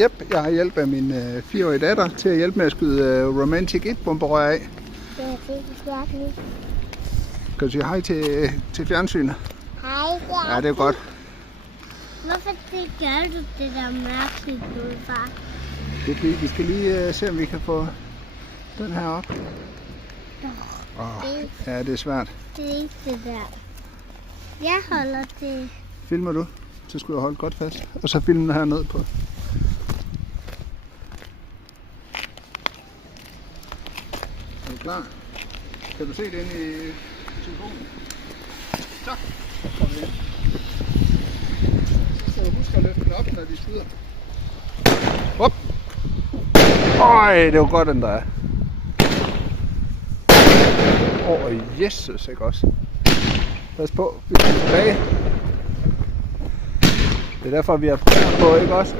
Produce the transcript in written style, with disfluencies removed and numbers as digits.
Jep, jeg har hjælp af min 4-årige datter til at hjælpe med at skyde Romantic 1-bomberør af. Det er rigtig færdigt. Kan du sige hej til fjernsynet? Hej, Ja, det er godt. Hvorfor gør du det der mærkeligt ud, far? Det er fordi, vi skal lige se, om vi kan få den her op. Ja, det er svært. Det er ikke det der. Jeg holder det. Filmer du? Så skal du holde godt fast. Og så filme den her ned på. Er du klar? Kan du se det inde i telefonen? Så. Kom ind. Så skal du huske at løfte den op, når de skyder. Op! Øj, det var godt, den der er. Jesus, ikke også? Pas på, vi skal tilbage. Det er derfor, vi har prøvet på, ikke også?